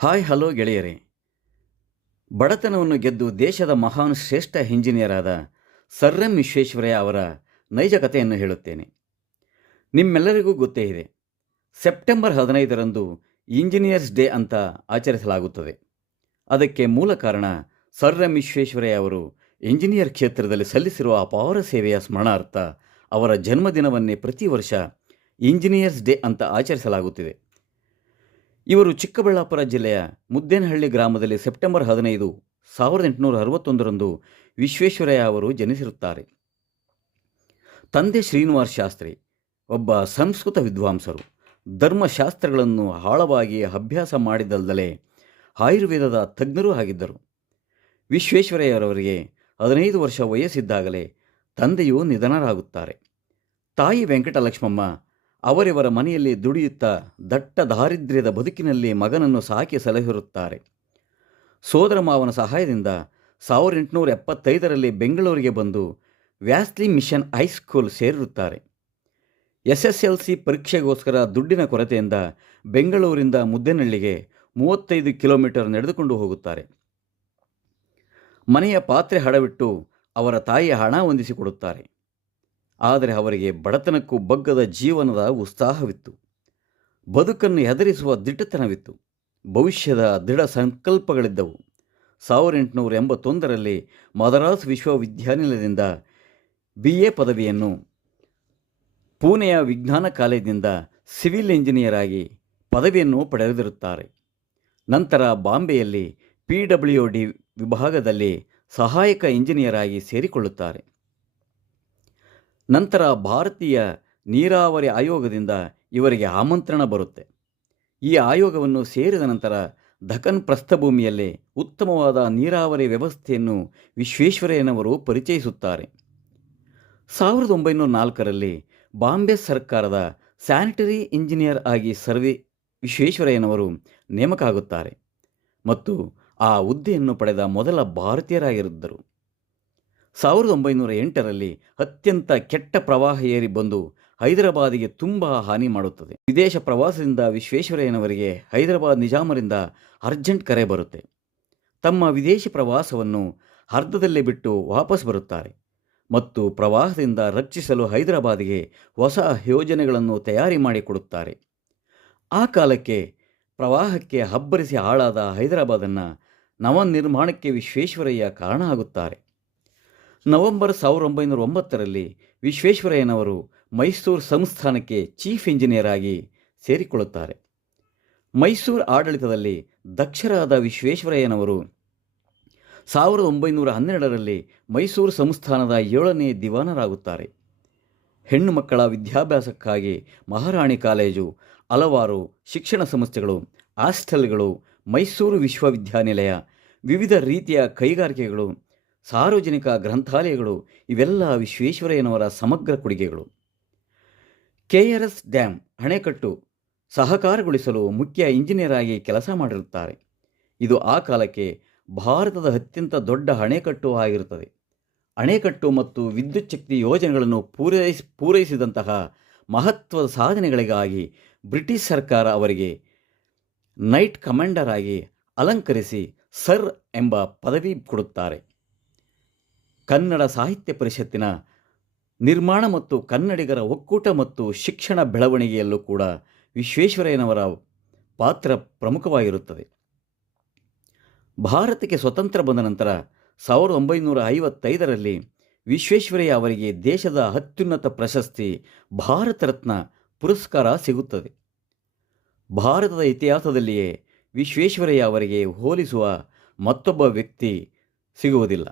Hi hello ಗೆಳೆಯರೇ. ಬಡತನವನ್ನು ಗೆದ್ದು ದೇಶದ ಮಹಾನ್ ಶ್ರೇಷ್ಠ ಇಂಜಿನಿಯರ್ ಆದ ಸರ್ ಎಂ ವಿಶ್ವೇಶ್ವರಯ್ಯ ಅವರ ನೈಜ ಕಥೆಯನ್ನು ಹೇಳುತ್ತೇನೆ. ನಿಮ್ಮೆಲ್ಲರಿಗೂ ಗೊತ್ತೇ ಇದೆ, ಸೆಪ್ಟೆಂಬರ್ 15ರಂದು ಇಂಜಿನಿಯರ್ಸ್ ಡೇ ಅಂತ ಆಚರಿಸಲಾಗುತ್ತದೆ. ಅದಕ್ಕೆ ಮೂಲ ಕಾರಣ ಸರ್ ಎಂ ವಿಶ್ವೇಶ್ವರಯ್ಯ ಅವರು ಇಂಜಿನಿಯರ್ ಕ್ಷೇತ್ರದಲ್ಲಿ ಸಲ್ಲಿಸಿರುವ ಅಪಾರ ಸೇವೆಯ ಸ್ಮರಣಾರ್ಥ ಅವರ ಜನ್ಮದಿನವನ್ನೇ ಪ್ರತಿ ವರ್ಷ ಇಂಜಿನಿಯರ್ಸ್ ಡೇ ಅಂತ ಆಚರಿಸಲಾಗುತ್ತಿದೆ. ಇವರು ಚಿಕ್ಕಬಳ್ಳಾಪುರ ಜಿಲ್ಲೆಯ ಮುದ್ದೇನಹಳ್ಳಿ ಗ್ರಾಮದಲ್ಲಿ ಸೆಪ್ಟೆಂಬರ್ 15, 1861ರಂದು ವಿಶ್ವೇಶ್ವರಯ್ಯ ಅವರು ಜನಿಸಿರುತ್ತಾರೆ. ತಂದೆ ಶ್ರೀನಿವಾಸ್ ಶಾಸ್ತ್ರಿ ಒಬ್ಬ ಸಂಸ್ಕೃತ ವಿದ್ವಾಂಸರು. ಧರ್ಮಶಾಸ್ತ್ರಗಳನ್ನು ಆಳವಾಗಿ ಅಭ್ಯಾಸ ಮಾಡಿದ್ದಲ್ಲದೆ ಆಯುರ್ವೇದದ ತಜ್ಞರೂ ಆಗಿದ್ದರು. ವಿಶ್ವೇಶ್ವರಯ್ಯರವರಿಗೆ 15 ವರ್ಷ ವಯಸ್ಸಿದ್ದಾಗಲೇ ತಂದೆಯು ನಿಧನರಾಗುತ್ತಾರೆ. ತಾಯಿ ವೆಂಕಟಲಕ್ಷ್ಮಮ್ಮ ಅವರಿವರ ಮನೆಯಲ್ಲಿ ದುಡಿಯುತ್ತಾ ದಟ್ಟ ದಾರಿದ್ರ್ಯದ ಬದುಕಿನಲ್ಲಿ ಮಗನನ್ನು ಸಾಕಿ ಸಲಹಿರುತ್ತಾರೆ. ಸೋದರ ಮಾವನ ಸಹಾಯದಿಂದ 1875ರಲ್ಲಿ ಬೆಂಗಳೂರಿಗೆ ಬಂದು ವ್ಯಾಸ್ಲಿ ಮಿಷನ್ ಹೈಸ್ಕೂಲ್ ಸೇರಿರುತ್ತಾರೆ. SSLC ಪರೀಕ್ಷೆಗೋಸ್ಕರ ದುಡ್ಡಿನ ಕೊರತೆಯಿಂದ ಬೆಂಗಳೂರಿಂದ ಮುದ್ದೇನಹಳ್ಳಿಗೆ 35 ಕಿಲೋಮೀಟರ್ ನಡೆದುಕೊಂಡು ಹೋಗುತ್ತಾರೆ. ಮನೆಯ ಪಾತ್ರೆ ಹಡವಿಟ್ಟು ಅವರ ತಾಯಿ ಹಣ ಹೊಂದಿಸಿಕೊಡುತ್ತಾರೆ. ಆದರೆ ಅವರಿಗೆ ಬಡತನಕ್ಕೂ ಬಗ್ಗದ ಜೀವನದ ಉತ್ಸಾಹವಿತ್ತು. ಬದುಕನ್ನು ಹೆದರಿಸುವ ದಿಟ್ಟತನವಿತ್ತು. ಭವಿಷ್ಯದ ದೃಢ ಸಂಕಲ್ಪಗಳಿದ್ದವು. 1881ರಲ್ಲಿ ಮದ್ರಾಸ್ ವಿಶ್ವವಿದ್ಯಾನಿಲಯದಿಂದ BA ಪದವಿಯನ್ನು, ಪುಣೆಯ ವಿಜ್ಞಾನ ಕಾಲೇಜಿನಿಂದ ಸಿವಿಲ್ ಇಂಜಿನಿಯರ್ ಆಗಿ ಪದವಿಯನ್ನು ಪಡೆದಿರುತ್ತಾರೆ. ನಂತರ ಬಾಂಬೆಯಲ್ಲಿ PWD ವಿಭಾಗದಲ್ಲಿ ಸಹಾಯಕ ಇಂಜಿನಿಯರ್ ಆಗಿ ಸೇರಿಕೊಳ್ಳುತ್ತಾರೆ. ನಂತರ ಭಾರತೀಯ ನೀರಾವರಿ ಆಯೋಗದಿಂದ ಇವರಿಗೆ ಆಮಂತ್ರಣ ಬರುತ್ತೆ. ಈ ಆಯೋಗವನ್ನು ಸೇರಿದ ನಂತರ ದಖನ್ ಪ್ರಸ್ಥಭೂಮಿಯಲ್ಲಿ ಉತ್ತಮವಾದ ನೀರಾವರಿ ವ್ಯವಸ್ಥೆಯನ್ನು ವಿಶ್ವೇಶ್ವರಯ್ಯನವರು ಪರಿಚಯಿಸುತ್ತಾರೆ. 1904ರಲ್ಲಿ ಬಾಂಬೆ ಸರ್ಕಾರದ ಸ್ಯಾನಿಟರಿ ಇಂಜಿನಿಯರ್ ಆಗಿ ವಿಶ್ವೇಶ್ವರಯ್ಯನವರು ನೇಮಕ ಆಗುತ್ತಾರೆ ಮತ್ತು ಆ ಹುದ್ದೆಯನ್ನು ಪಡೆದ ಮೊದಲ ಭಾರತೀಯರಾಗಿದ್ದರು. 1908ರಲ್ಲಿ ಅತ್ಯಂತ ಕೆಟ್ಟ ಪ್ರವಾಹ ಏರಿ ಬಂದು ಹೈದರಾಬಾದಿಗೆ ತುಂಬ ಹಾನಿ ಮಾಡುತ್ತದೆ. ವಿದೇಶ ಪ್ರವಾಸದಿಂದ ವಿಶ್ವೇಶ್ವರಯ್ಯನವರಿಗೆ ಹೈದರಾಬಾದ್ ನಿಜಾಮರಿಂದ ಅರ್ಜೆಂಟ್ ಕರೆ ಬರುತ್ತೆ. ತಮ್ಮ ವಿದೇಶಿ ಪ್ರವಾಸವನ್ನು ಅರ್ಧದಲ್ಲೇ ಬಿಟ್ಟು ವಾಪಸ್ ಬರುತ್ತಾರೆ ಮತ್ತು ಪ್ರವಾಹದಿಂದ ರಕ್ಷಿಸಲು ಹೈದರಾಬಾದಿಗೆ ಹೊಸ ಯೋಜನೆಗಳನ್ನು ತಯಾರಿ ಮಾಡಿಕೊಡುತ್ತಾರೆ. ಆ ಕಾಲಕ್ಕೆ ಪ್ರವಾಹಕ್ಕೆ ಅಬ್ಬರಿಸಿ ಹಾಳಾದ ಹೈದರಾಬಾದನ್ನು ನವನಿರ್ಮಾಣಕ್ಕೆ ವಿಶ್ವೇಶ್ವರಯ್ಯ ಕಾರಣ ಆಗುತ್ತಾರೆ. ನವೆಂಬರ್ 1909ರಲ್ಲಿ ವಿಶ್ವೇಶ್ವರಯ್ಯನವರು ಮೈಸೂರು ಸಂಸ್ಥಾನಕ್ಕೆ ಚೀಫ್ ಇಂಜಿನಿಯರ್ ಆಗಿ ಸೇರಿಕೊಳ್ಳುತ್ತಾರೆ. ಮೈಸೂರು ಆಡಳಿತದಲ್ಲಿ ದಕ್ಷರಾದ ವಿಶ್ವೇಶ್ವರಯ್ಯನವರು 1912ರಲ್ಲಿ ಮೈಸೂರು ಸಂಸ್ಥಾನದ 7ನೇ ದಿವಾನರಾಗುತ್ತಾರೆ. ಹೆಣ್ಣು ಮಕ್ಕಳ ವಿದ್ಯಾಭ್ಯಾಸಕ್ಕಾಗಿ ಮಹಾರಾಣಿ ಕಾಲೇಜು, ಹಲವಾರು ಶಿಕ್ಷಣ ಸಂಸ್ಥೆಗಳು, ಹಾಸ್ಟೆಲ್ಗಳು, ಮೈಸೂರು ವಿಶ್ವವಿದ್ಯಾನಿಲಯ, ವಿವಿಧ ರೀತಿಯ ಕೈಗಾರಿಕೆಗಳು, ಸಾರ್ವಜನಿಕ ಗ್ರಂಥಾಲಯಗಳು ಇವೆಲ್ಲ ವಿಶ್ವೇಶ್ವರಯ್ಯನವರ ಸಮಗ್ರ ಕೊಡುಗೆಗಳು. KRS ಡ್ಯಾಮ್ ಅಣೆಕಟ್ಟು ಸಹಕಾರಗೊಳಿಸಲು ಮುಖ್ಯ ಇಂಜಿನಿಯರ್ ಆಗಿ ಕೆಲಸ ಮಾಡಿರುತ್ತಾರೆ. ಇದು ಆ ಕಾಲಕ್ಕೆ ಭಾರತದ ಅತ್ಯಂತ ದೊಡ್ಡ ಅಣೆಕಟ್ಟು ಆಗಿರುತ್ತದೆ. ಅಣೆಕಟ್ಟು ಮತ್ತು ವಿದ್ಯುತ್ ಶಕ್ತಿ ಯೋಜನೆಗಳನ್ನು ಪೂರೈಸಿದಂತಹ ಮಹತ್ವದ ಸಾಧನೆಗಳಿಗಾಗಿ ಬ್ರಿಟಿಷ್ ಸರ್ಕಾರ ಅವರಿಗೆ ನೈಟ್ ಕಮಾಂಡರ್ ಆಗಿ ಅಲಂಕರಿಸಿ ಸರ್ ಎಂಬ ಪದವಿ ಕೊಡುತ್ತಾರೆ. ಕನ್ನಡ ಸಾಹಿತ್ಯ ಪರಿಷತ್ತಿನ ನಿರ್ಮಾಣ ಮತ್ತು ಕನ್ನಡಿಗರ ಒಕ್ಕೂಟ ಮತ್ತು ಶಿಕ್ಷಣ ಬೆಳವಣಿಗೆಯಲ್ಲೂ ಕೂಡ ವಿಶ್ವೇಶ್ವರಯ್ಯನವರ ಪಾತ್ರ ಪ್ರಮುಖವಾಗಿರುತ್ತದೆ. ಭಾರತಕ್ಕೆ ಸ್ವತಂತ್ರ ಬಂದ ನಂತರ 1955ರಲ್ಲಿ ವಿಶ್ವೇಶ್ವರಯ್ಯ ಅವರಿಗೆ ದೇಶದ ಅತ್ಯುನ್ನತ ಪ್ರಶಸ್ತಿ ಭಾರತ ರತ್ನ ಪುರಸ್ಕಾರ ಸಿಗುತ್ತದೆ. ಭಾರತದ ಇತಿಹಾಸದಲ್ಲಿಯೇ ವಿಶ್ವೇಶ್ವರಯ್ಯ ಅವರಿಗೆ ಹೋಲಿಸುವ ಮತ್ತೊಬ್ಬ ವ್ಯಕ್ತಿ ಸಿಗುವುದಿಲ್ಲ.